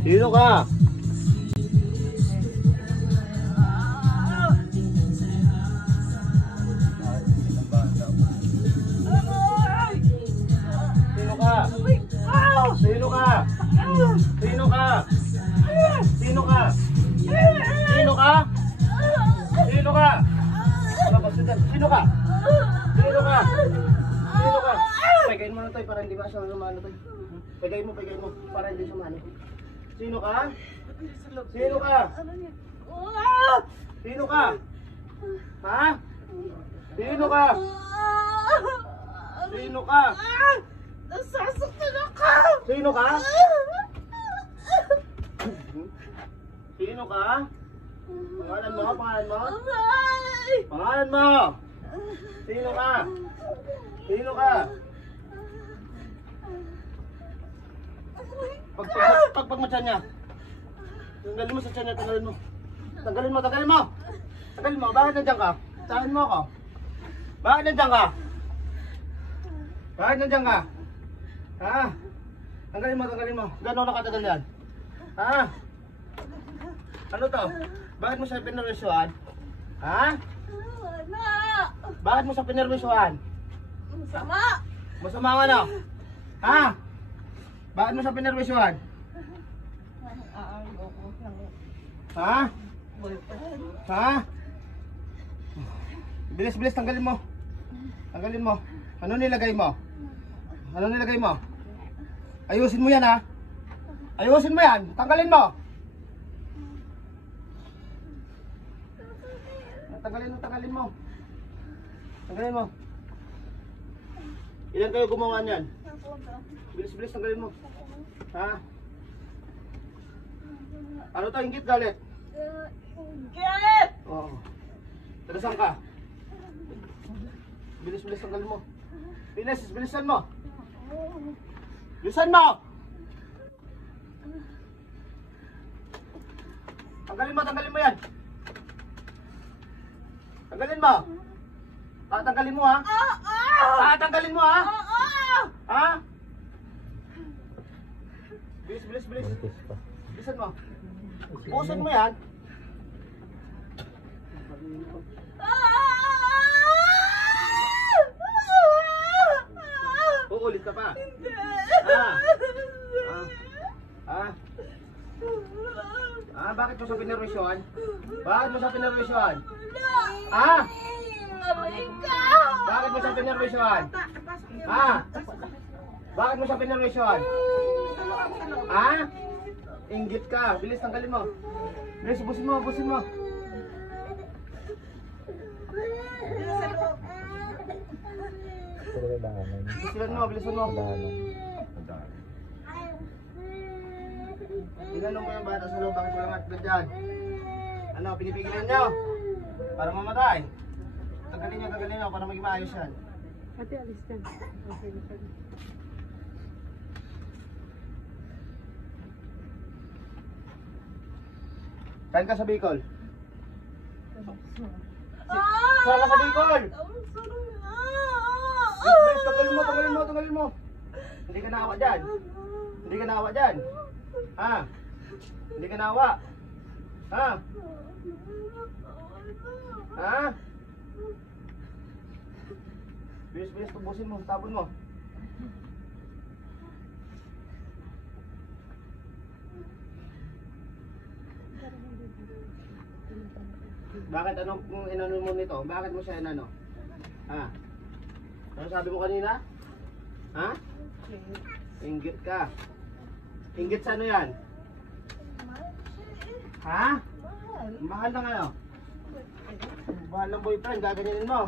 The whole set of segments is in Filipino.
Sino ka? Sino ka? Sino ka? Sino ka? Sino ka? Sino ka? Sino ka? Sino ka? Sino ka? Sino ka? Sino ka? Pagayin mo na tayo para hindi ba siya lumano tayo. Pagayin mo para hindi siya lumano. Sino ka? Sino ka? Sino ka? Ha? Sino ka? Sino ka? Nasasaktan ako! Sino ka? Sino ka? Pangalan mo? Pangalan mo? Aray! Pangalan mo? Sino ka? Sino ka? Pagpag mo tiyan niya. Tanggalin mo sa tiyan niya, tanggalin mo. Tanggalin mo, tanggalin mo. Tanggalin mo, bakit nandiyan ka? Sahin mo ako. Bakit nandiyan ka? Bakit nandiyan ka? Ha? Tanggalin mo, tanggalin mo. Gano'n na katagal yan? Ha? Ano to? Bakit mo siya pinarwisyohan? Ha? Wala! Bakit mo siya pinarwisyohan? Masama! Masama ka na? Ha? Bakit mo siya pinarwisyohan? Ha? Boyfriend. Ha? Bilis, bilis, tanggalin mo. Tanggalin mo. Ano nilagay mo? Ano nilagay mo? Ayusin mo yan, ha? Ayusin mo yan. Tanggalin mo. Tanggalin mo, tanggalin mo. Tanggalin mo. Ilan kayo gumawa niyan? Bilis, bilis, tanggalin mo. Ha? Ano to, inggit, galit? Get! Oo. Tarasan ka. Bilis, bilis, tanggalin mo. Bilis, bilisan mo. Bilisan mo! Tanggalin mo yan. Tanggalin mo. Tatanggalin mo, ha? Tatanggalin mo, ha? Ha? Bilis, bilis, bilis. Bilisan mo. Buusan mo yan. Uulit ka pa. Bakit mo sa pinarwisyohan? Bakit mo sa pinarwisyohan? Bakit mo sa pinarwisyohan? Bakit mo sa pinarwisyohan? Inggit ka. Bilis, tanggalin mo. Bilis, busin mo, busin mo. Bilisan mo, bilisan mo. Tinanong ko yung bata sa loob, bakit walang atlet dyan? Ano, pinipigilan nyo? Para mamatay. Tagalin nyo para maging maayos yan. Ate, alis ka. Okay, okay. Saan ka sa Bicol? Saan ka sa Bicol? Bilis, tanggalin mo. Hindi ka naawa dyan. Hindi ka naawa dyan. Ha? Hindi ka naawa. Ha? Ha? Bilis, bilis, tubusin mo, tabon mo. Bakit anong inano mo nito? Bakit mo siya inano? Ha? Ano sabi mo kanina? Ha? Inggit ka. Inggit sa ano yan? Ha? Mahal na ngayon. Mahal ng boyfriend, gaganyanin mo.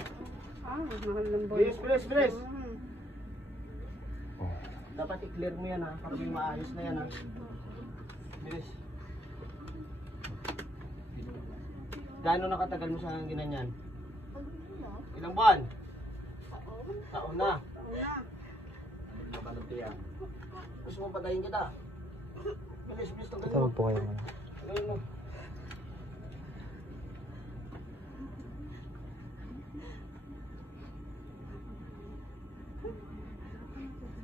Mahal ng boy. Bilis, bilis, bilis. Dapat i-clear mo yan, ha, para may maayos na yan, ha. Bilis. Gaano nakatagal mo sa ginanyan? Ilang buwan? Taon na. Gusto mo patayin kita? Bilis, bilis, tanggalin mo. Tawag po kayo man. Tanggalin mo.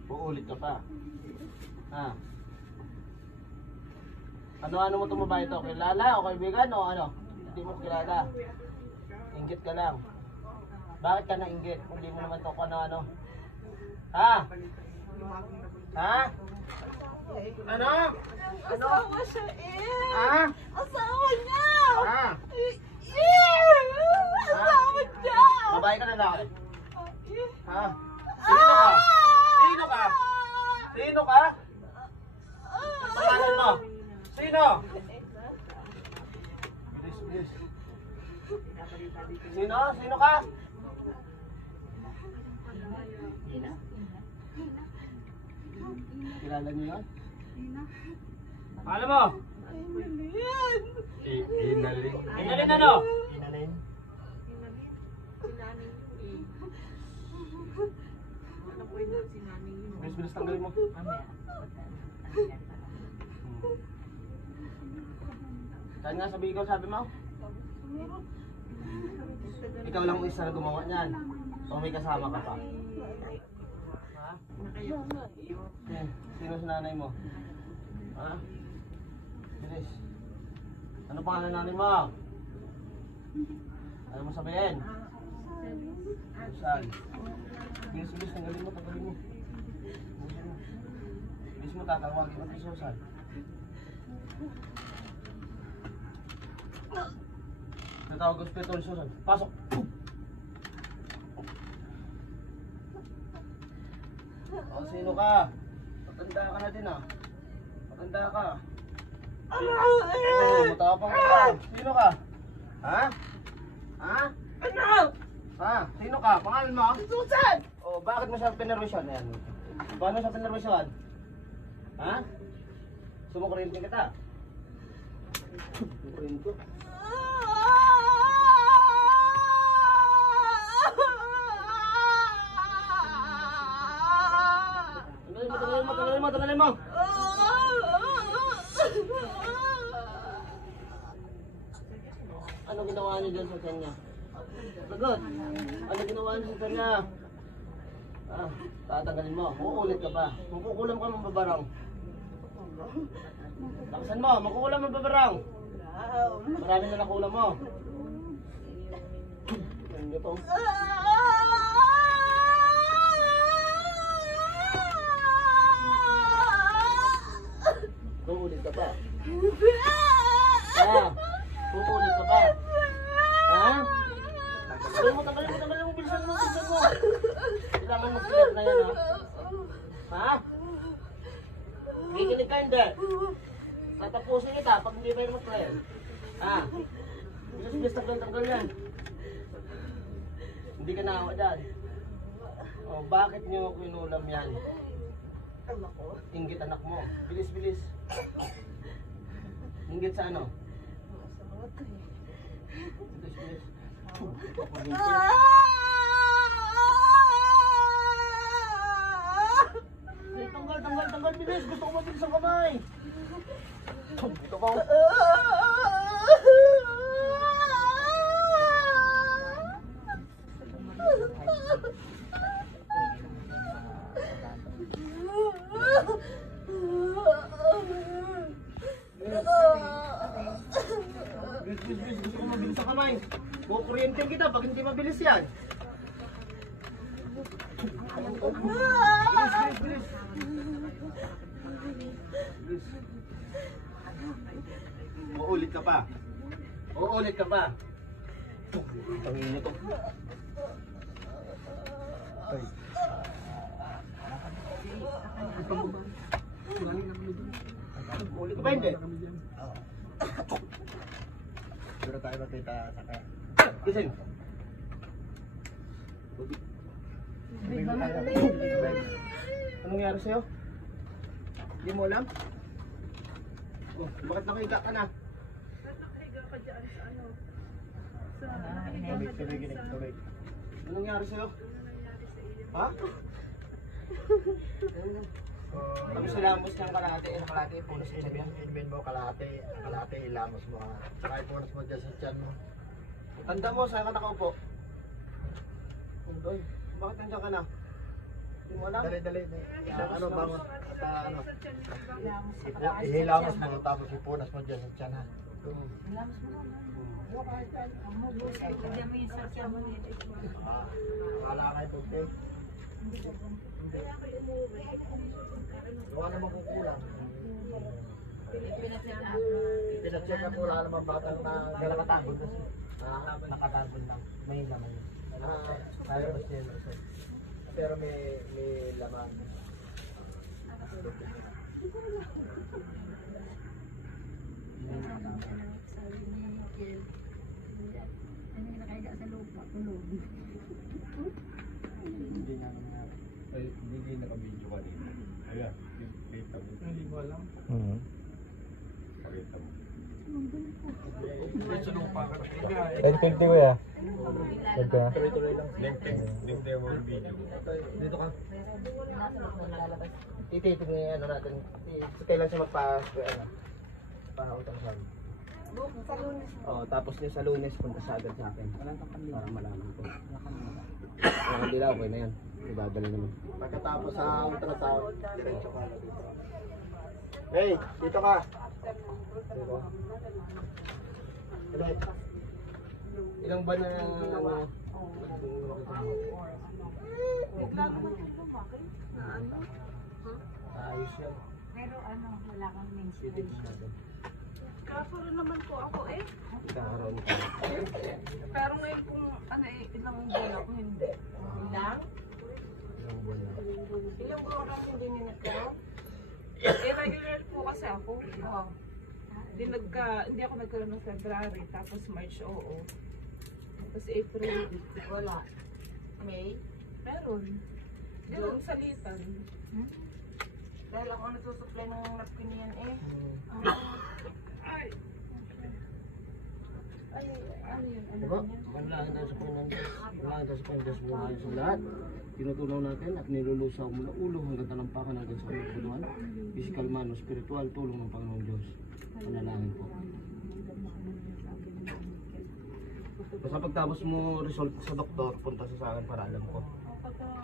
Uulit ka pa. Ha? Ano mo itong babae ito? Kilala o kaibigan o ano? Hindi mo kilala. Inggit ka lang. Bakit ka nainggit? Hindi mo naman ito kung ano-ano. Ha? Ha? Ano? Asawa siya eh. Ha? Asawa niya. Ha? Asawa niya. Babae ka na lalaki? Eh. Ha? Sino ka? Sino ka? Sino ka? Pangalan mo? Sino? Bilis, bilis. Sino? Sino ka? Kilala niyo yan? Pangalan mo? Ayun. Inaling. Inalin ano? Inaling. Bilis, bilis, tanggalin mo. Saan nga sabi ikaw, sabi mo? Ikaw lang isa na gumawa niyan. O may kasama ka pa? Ha? Sino sa nanay mo? Ha? Bilis. Ano pangalan nanay mo? Ano mo sabihin? Saan? Bilis, bilis, tanggalin mo, tanggalin mo. Bilis mo, tatawagin mo si Susan. Natawag ko hospital, Susan. Pasok! O, sino ka? Matanda ka na din ah. Matanda ka. Matapang ka. Sino ka? Ha? Ha? Ano? Ha? Sino ka? Pangalan mo? Susan! O, bakit mo siya pinerwisyon? Ayan. Paano siya pinerwisyon? Ha? Sumukurintin kita. Sumukurintin ko. Tanggalin mo. Ano ginawa niyo dyan sa kanya? Sagot. Ano ginawa niyo sa kanya? Ah, tatanggalin mo. Uulit ka pa. Makukulam ka ng babarang. Lakasan mo, makukulam ng babarang. Marami na nakulam mo. Yan ito. Uulit ka pa. Ha? Uulit ka pa. Ha? Tanggalin mo, bilisan mo. Kailangan mo clear na yan, ha? Ha? Kikinig ka, hindi. Tatapusin kita pag hindi ba yung mag-clear. Ha? Bilis, tanggal yan. Hindi ka naawa dyan. O, bakit nyo kinulam yan? Inggit anak mo. Bilis, bilis. Inggit sa ano? Bilis, bilis. Tanggal, bilis. Gusto ko mabilis ang kamay. Ito ba? Bilis. Gusto ko mabilis ang kamay. Kukuryente kita pag hindi mabilis yan. Bilis. Uulit ka pa. Tangin nyo to. Uulit ka ba hindi? Siguro tayo matita sa kaya. Kising. Anong nangyari sa'yo? Hindi mo alam? Oh, bakit nakahiga ka na? Nakahiga ka dyan sa ano? Tubig. Anong nangyari sa'yo? Ha? Tapos silamos niyang kalahati, punas sa tiyan. Inibin mo kalahati ilamos mo. Saka ipunas mo dyan sa tiyan mo. Tanda mo, saan ka nakaupo? Doy, bakit nandiyan ka na? Hindi mo alam. Dali. Ano, bangon. At ano, Hilamos. ihilamos mo tapos ipunas mo dyan sa tiyan ha. Hilamos mo naman. Diyan mo yung sarsa mo nito. Wala kayo tugtay. Gawa naman kukulang. Pinacheck na po wala naman batang na nakatagod kasi. Nakatagod lang. May laman yun. Mayroon siya. Pero may laman. Sabi ni Kel, ano yung nakahiga sa lupa, tulog. Hindi na nangyari. Ay, hindi naka-video kanina. Ayan, kita mo. Hindi ko alam. Pakita mo. Diretso lupa ka na. 1050 kuya. Huwag ka. Link tayo mo yung video. Dito ka. Tititin niya ano natin. Kailan siya pa-ultrasound. Oh, tapos niya sa Lunes punta siya agad sa akin. Para malaman ko. Wala kang dilaw, okay na yan. Ibadala naman. Pagkatapos sa ultrasound, diretso ka na dito. Hey, dito ka. Dito. Dali. Ilang ba na ano? Ayos yan. Pero ano, wala kang menstruation. Kakaroon naman po ako eh. Kakaroon ka. Pero ngayon kung ano eh, ilang buwan ako hindi. Ilang? Ilang buwan na. Ilang buwan ako hindi niya nagkaroon? Eh, regular po kasi ako. Oo. Hindi ako nagkaroon ng February, tapos March, oo. Tapos April, wala. May? Meron. Doon sa litan. Dahil ako nagsusupply ng napkin yan eh. Ay. Ay, ano yun? Ano Diba? yun? Manalangin tayo sa Panginoon Diyos. Manalangin tayo sa Panginoon Diyos buhay sa lahat. Tinutunaw natin at nilulusaw mula ulo hanggang talampakan hanggang sa kalukuhan. Physical man o spiritual, tulong ng Panginoon Diyos. Manalangin po. Basta pagtapos mo result sa doktor, punta sa akin para alam ko.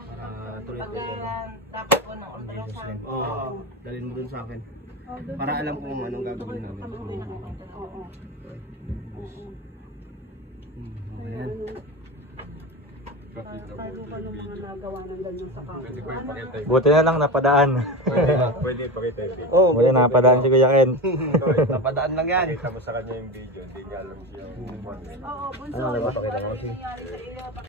Para tuloy-tuloy. Dapat po ng In Jesus' ultrasound. name. Oo, dalhin mo dun sa akin. Para alam ko kung anong gagawin namin. Oo. Ayan. Pakita mo yung video. Pwede ko ipakita yung Buti na lang napadaan. Pwede ipakita yung video. Oh, Buti napadaan si Kuya Ken. napadaan lang yan. Pakita mo sa kanya yung video. Hindi niya alam siya yung Oo, bunso. Ano, diba? Pakita mo kasi. Nangyari sa iyo.